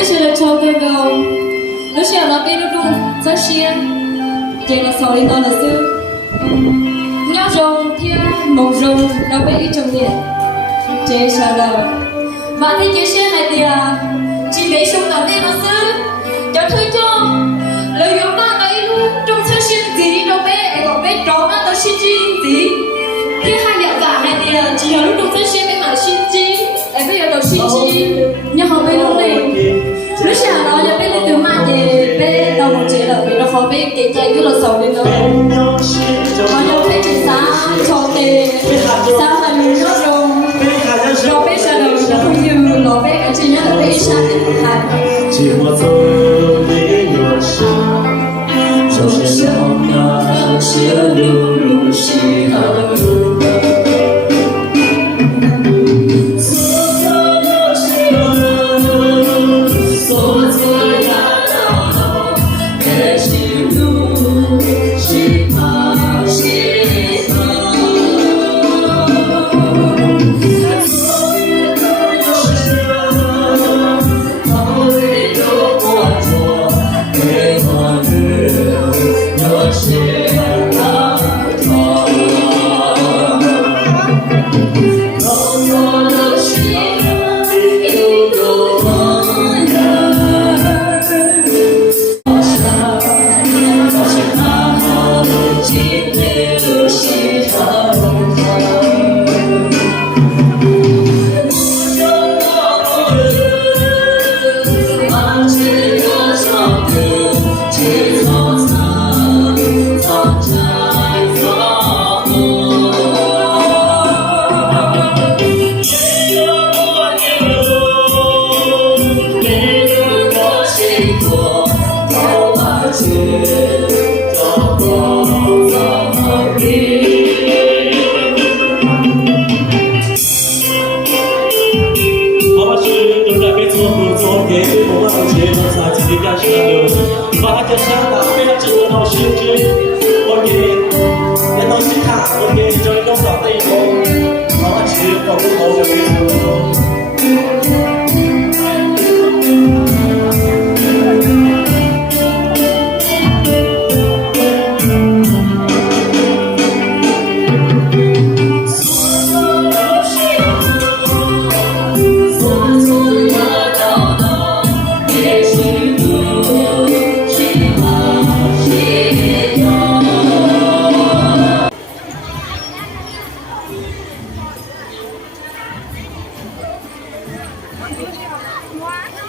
必须得超这个，而且那边的路这些，这个手里拿的是，鸟中天梦中那边一整年，接下来，马蹄这些还得啊，只没胸那边的是，要推动，旅游那个一路中车心地那边一个被撞啊都是经济，天还了吧还得啊，只要路中车心没买心机，哎不要到心机，你好被弄嘞。lúc sáng đó giờ bé đi từ mai về bé đầu một chế là vì nó khó bé cái chạy cứ là sầu lên đó mà giờ bé chỉ sáng cho tê sáng là mình nó rồi bé sẽ đầu nó không như nó bé cái chuyện là bé sáng thì không thành chỉ một giờ bé nhỏ sáng trong sẽ không ngờ sẽ lưu lưu sẽ hằng What?